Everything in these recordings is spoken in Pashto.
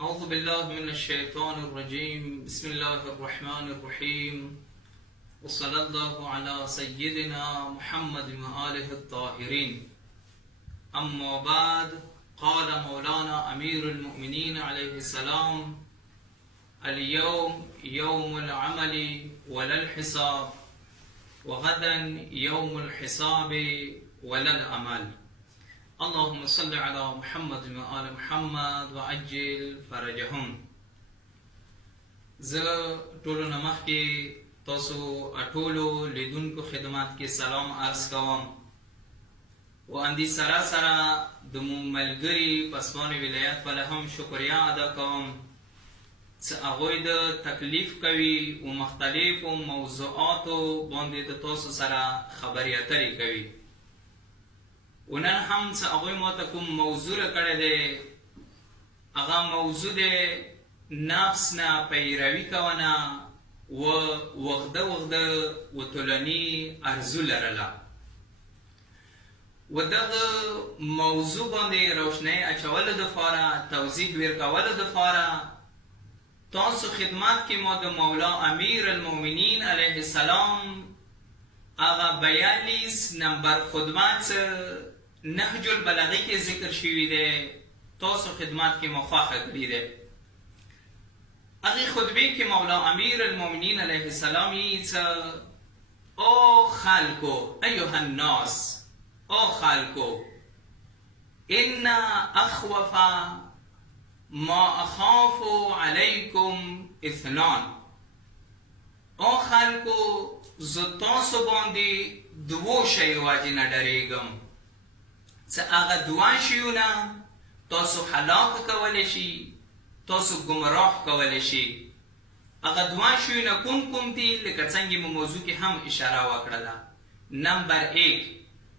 أعوذ بالله من الشيطان الرجيم. بسم الله الرحمن الرحيم. وصلى الله على سيدنا محمد وآله الطاهرين. أما بعد، قال مولانا أمير المؤمنين عليه السلام: اليوم يوم العمل ولا الحساب، وغدا يوم الحساب ولا العمل. اللهم صل على محمد وآل محمد وعجل فرجهم. زه ټولو نه مخکې تاسو ټولو لیدونکو خدمات کې سلام عرض کوم. و اندی سره سره د مو ملګري پسواني ولایت ول هم شکریا ادا کوم چې هغوی د تکلیف کوي او مختلفو موضوعاتو باندې د تاسو سره خبرې اترې کوي. ونن هم چې هغوی ماته کوم موضوع کړی دی، هغه موضوع دی نفس نه پیروي کونه و وغده و ټولني ارزو لرله. و دغه موضوع باندې روشنۍ اچولو دپاره، توضیح ورکولو دپاره تاسو خدمت کې ما د مولا امیر المؤمنین علیه السلام هغه 42 نمبر خدمت نهج البلاغه کې ذکر شوی دی، تاسو خدمت کې مخاخه کړی دی. هغه خطبه کې مولا امیر المؤمنین علیه السلام یې او خلکو ایها الناس، او خلکو ان اخوف ما اخاف علیکم اثنان. او خلکو زه تاسو باندې دوو شیو واجې نه ډارېږم چې هغه دوه شیونه تاسو هلاک کولی شي، تاسو گمراه کولی شي. هغه دوه شیونه کوم دي؟ لکه څنګه مو موضوع کې هم اشاره وکړله. نمبر 1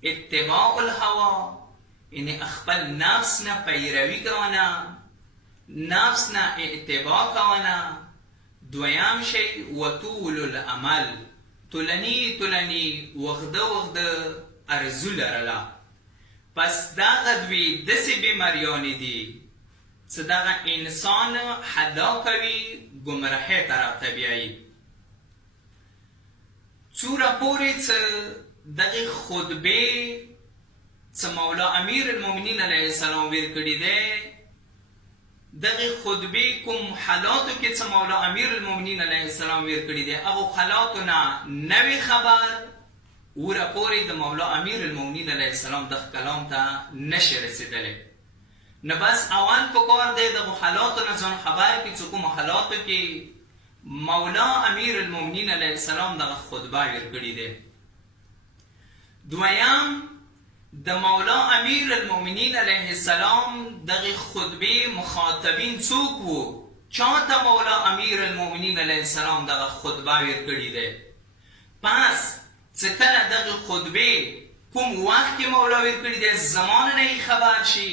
اتباع الهوا، یعنی خپل نفس نه پیروي کونه، نفس نه اتباع کونه. دویم شی وطول العمل، طولني وغده ارزو لرله. پس دغه دوی داسې بیماریانې دي چې دغه انسان هلاکوي، ګمراهۍ طرف ته بیایي. څومره پورې چې دغه خطبې چې مولا امیر المؤمنین علیه السلام ویل کړي دی، دغه خطبې کوم حالاتو کې چې مولا امیر المؤمنین علیه السلام ویل کړي دی، هغو حالاتو نه نوی خبر وره پورې د مولا امیر المؤمنین علیه السلام دغه کلام ته نشي رسېدلی. نو بس اول پکار دی دغو حالاتو نه ځان خبر کړي چې کومو حالاتو کې مولا امیر المؤمنین علیه السلام دغه خطبه ویل کړي دی. دویم، د مولا امیر المؤمنین علیه السلام دغه خطبه مخاطبین څوک وو؟ چاته مولا امیر المؤمنین علیه السلام دغه خطبه ویل کړي دی. پس چې کله دغه خطبه کوم وخت کې مولا ویل کړي دی، زمان نه خبر شي.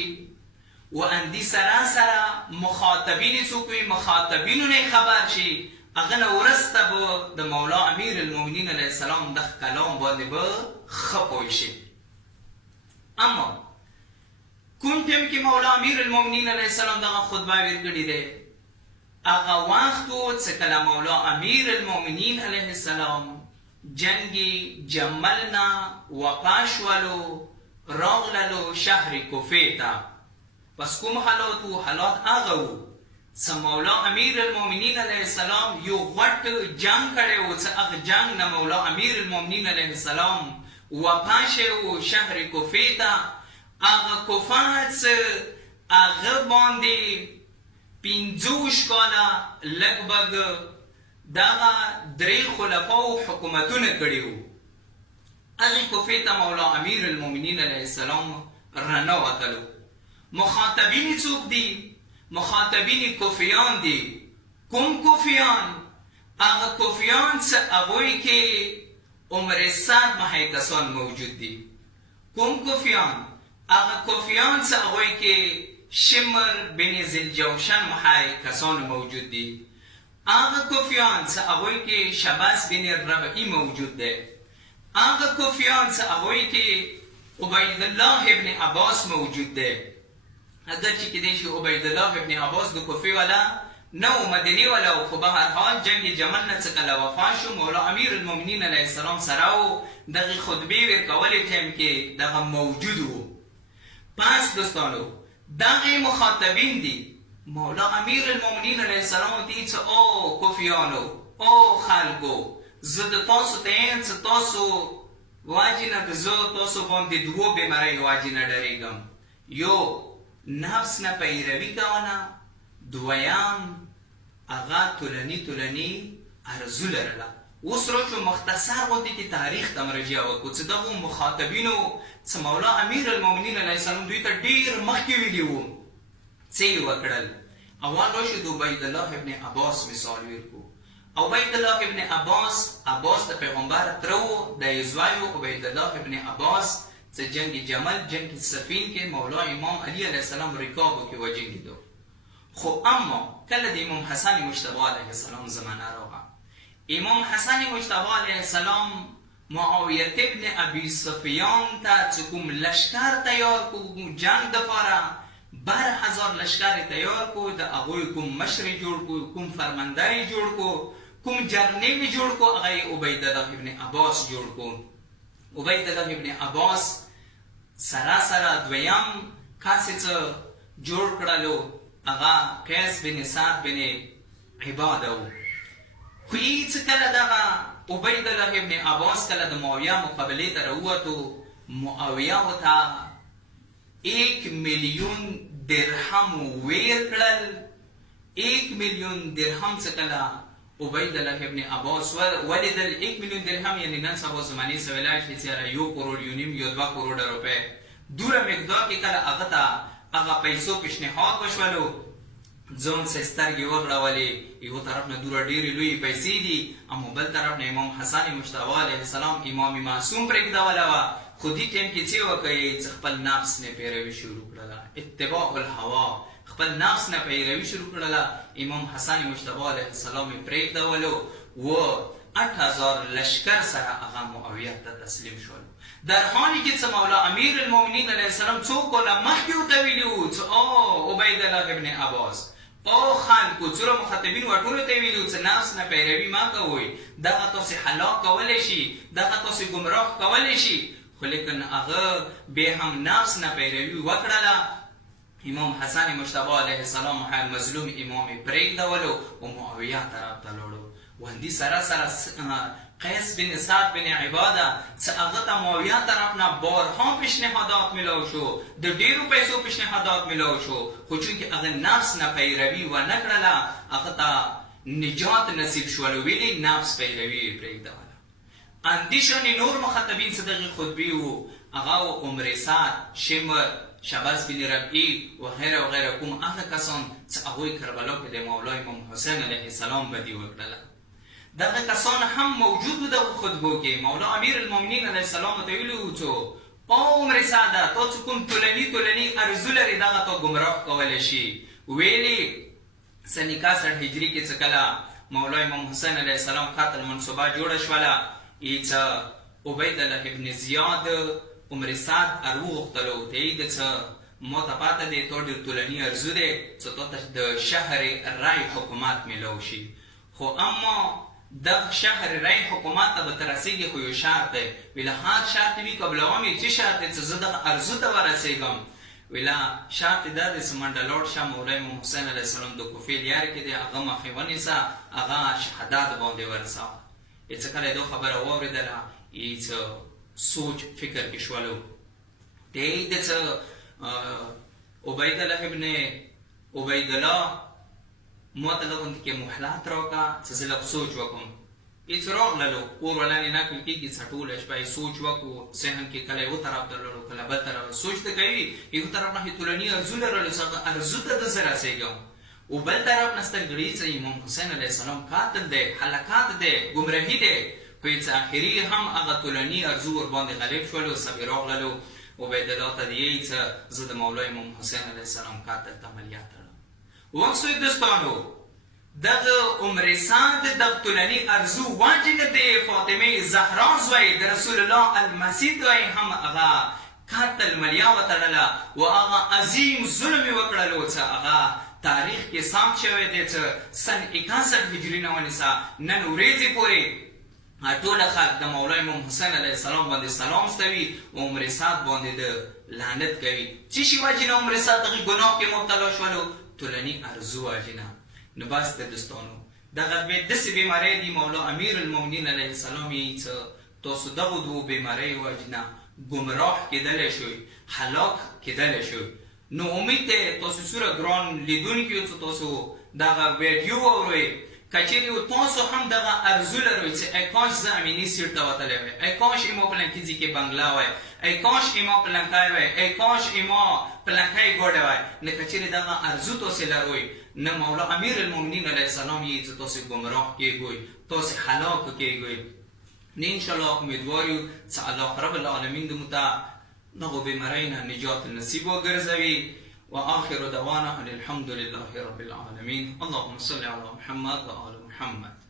و اندی سره مخاطبین څوک وي؟ مخاطبینو نه خبر شي. هغه نه وروسته به د مولا امیر المؤمنین علیه السلام دغه کلام باندې به ښه پوه شي. اما کوم ټیم کې مولا امیر المؤمنین علیه السلام دغه خطبه ویل کړي دی، هغه وخت و چې کله مولا امیر المؤمنین علیه السلام جنگی جمل نه وقع شولو، راغللو شهر کوفې ته. پس کوم حالات و؟ حالات هغه و چې مولا امیر المؤمنین علیه السلام یو غټ جنگ کړی و چې هغه جنگ نه مولا امیر المؤمنین علیه السلام وقع شو شهر کوفې ته. هغه کوفه چې هغه باندې 50 کاله لږ دغه 3 خلفاو حکومتونه کړي وو. هغې کوفې ته مولا امیر المؤمنین علیه السلام رانوتلو. مخاطبین څوک دي؟ مخاطبین کوفیان دي. کوم کوفیان؟ هغه کوفیان چې هغوی کې عمر سعد محی کسان موجود دي. کوم کوفیان؟ هغه کوفیان چې هغوی کې شمر بن ذوالجوشن محی کسان موجود دي. هغه کوفیان چې هغوی کې شباس بن ربعی موجود دی. هغه کوفیان چې هغوی کې عبید الله ابن عباس موجود دی. اگر چې کېدای شي عبید الله ابن عباس د کوفې والا نه و، مدینې والا و، خو به هر حال جنګ جمل نه څه کله وفا شو، مولا امیر المؤمنین علیه السلام سره و، دغې خطبې ورکولې ټایم کې دغه موجود و. پس دوستانو دغې مخاطبین دي مولا امیر المؤمنین علیه السلام ته چې او کوفیانو او خلکو زه د تاسو ته یم چې تاسو واجې نه د زه تاسو باندې دوو بیمارۍ واجې نه ډارېږم، یو نفس نه پیروي کوونه، دویم هغه ټولني ارزو لرله. اوس راځو مختصر غوندې کې تاریخ ته مراجعه وکړو چې دغو مخاطبینو څه مولا امیر المؤمنین علیه السلام دوی ته ډېر مخکې ویلي وو څه یې وکړل. اول راشو د عبید الله ابن عباس مثال ورکړو. عبید الله ابن عباس د پیغمبر تره و، د یې زوی و عبید الله ابن عباس چې جنگ جمل جنگ صفین کې مولا امام علی علیه السلام رکابو کې وجنګېدو. خو اما کله د امام حسن مجتبی علیه السلام زمانه راغله، امام حسن مجتبی علیه السلام معاویه ابن ابي سفیان ته چې کوم لشکر تیار کو جنگ دپاره 12000 لشکر تیار کو، د هغوی کوم مشر جوړ کو، کوم فرمانده یې جوړ کو، کوم جرنیل یې جوړ کو، هغه یې عبید الله ابن عباس جوړ کو. عبید الله ابن عباس سره دویم کس یې څه جوړ کړلو، هغه قیس بن سعد بن عباده و. خو یې چې کله دغه عبید الله ابن عباس کله د معاویه مقابلې ته راووتو، معاویه ورته 1 میلیون درهم ویر کړل. 1 میلیون درهم څه کله عبید الله ابن عباس ولیدل، 1 میلیون درهم یعنی نن سبا زمانې څه ویلی شي چې 1 کروڑ یونیم یا 2 کروڑه روپۍ دوره مقدار کې کله هغه ته هغه پیسو پیشنهاد وشولو، ځان څه سترګې وغړولې، یو طرف نه دوره ډېرې لویې پیسې دي، اما بل طرف نه امام حسن مجتبی علیه السلام امام معصوم پرېږدوله وه. خو دې ټایم کې څه وکړئ چې خپل نفس نه پیروي شروع کړله، اتباع الهوا، خپل نفس نه پیروي شروع کړله. امام حسن مجتبی علیه السلام یې پرېږدولو و 8000 لشکر سره هغه معاویه ته تسلیم شول. در حالی کې چې مولا امیر المؤمنین علیه السلام څو کاله مخکې ورته ویلي وو چې او عبید الله ابن عباس او خلکو څومره مخاطبینو ټولو ته یې ویلي وو چې نفس نه پیروي مه کوئ، دغه تاسې هلاک کولی شي، دغه تاسې ګمراه کولی شي. خو لیکن هغه بیا هم نفس نه پیروي وکړله. امام حسن مجتبی علیه السلام مظلوم امام یې پرېږدولو او معاویه طرف ته لاړو. وندي سره قیس بن سعد بن عباده چې هغه ته معاویه طرف نه بارها پیشنهادات میلاو شو، د ډېرو پیسو پیشنهادات میلاو شو، خو چونکې هغه نفس نه پیروي ونه کړله هغه ته نجات نصیب شولو، ویلې نفس پیروي یې پرېږدوله. اندیشان نور مخاطبین چې دغې خطبې وو هغه و عمر سعد، شمر، شباس بن ربعی و غیره و غیره، کوم هغه کسان چې هغوی کربلا کې د مولا امام حسین علیه السلام بدي وکړله. دغه کسان هم موجود و دغه خطبو کې. مولا امیر المؤمنین علیه السلام ته ویلي وو چې او عمر سعده تا چې کوم ټولني ارزو لرې دغه تا ګمراه کولی شي. ویلي سنه 61 هجري کې چې کله مولا امام حسین علیه السلام قتل منصوبه جوړه شوله، چې عبید الله ابن زیاد عمر سعد وغوښتلو ته یې چې ما ته پاته دی تا ډېر ټولني ارزو دی چې تا ته د شهر رای حکومت میلاو شي. خو اما دغه شهر رای حکومت ته به ته رسېږې، خو یو شرط دی. ویله هر شرط وي قبلوم یې چې شرط دی چې زه دغه ارزو ته ورسېږم. ویله شرط دا دی چې منډه لاړ شه، مولا امام حسین علیه السلام د کوفې لیارې کې دی، هغه مخې ونیسه، هغه شهادت باندې ورسوه. چې کله دا خبره واورېدله یې څه سوچ فکر کې شولو. ته یې د څه عبید الله ابن عبید الله ما ته دغه غوندې کې مهلت راکړه چې زه لږ سوچ وکړم. یې څه راغللو کور ولانې نقل کېږي څه ټوله شپه یې سوچ وکړو، ذهن کې کله یو طرف ته لاړو کله بل طرف. سوچ ته کوي یو طرف نه ټولني ارزو لرلو چې هغه ارزو ته د زه رسېږم، و بل طرف نه سترګړي چې امام حسین علیه السلام قاتل دی، هلاکت دی، ګمراهي دی. خو یې څه اخري هم هغه ټولني ارزو ورباندې غالب شولو، سبې راغللو عبید الله ته دی چې زه د مولا امام حسین علیه السلام قاتل ته عملیات کړم. وقصوی دوستانو دغه عمر سعد دغه ټولني ارزو واجب د فاطمه زهرا زوی د رسول الله المسیح دوی هم هغه قتل ملیا وتړله و هغه عظیم ظلم یې وکړلو څه هغه تاریخ کې ثبت شوی دی چې سن 61 هجري نه ونیسه نن ورځې پورې ټوله خلک د مولا امام حسین علیه السلام باندې سلام ستوي او عمر سعد باندې د لعنت کوي چې شي وجې نه عمر سعد دغې ګناه کې مبتلا شولو ټولني ارزو وجې نه. نو بس د دوستانو دغه داسې بیمارۍ دي مولا امیر المؤمنین علیه السلام یې چې تاسو دغو دوو بیماریو وجې نه ګمراه کېدلی شوئ هلاک کېدلی شوئ. نو امید دی تاسو څومره ګران لیدونکي چې تاسو دغه ویډیو واورئ که چیرې تاسو هم دغه ارزو لرئ چې ای کاش زه امیني سیټ ته وتلی وی، ای کاش ایما پلنکي ځای کې بنګله وی، ای کاش ایما پلنکی وی، ای کاش ایما پلنکی ګوډه وی. نو که چیرې دغه ارزو تاسې لرئ نه مولا امیر المؤمنین علیه السلام یې چې تاسې ګمراه کېږئ تاسې هلاک کېږئ. نو انشاءالله امیدوار یو چې الله رب العالمین دمو ته دغو بیمارۍ نه نجات نصیب وګرځوي. وآخر دعوانا أن الحمد لله رب العالمين. اللهم صل على محمد وآل محمد.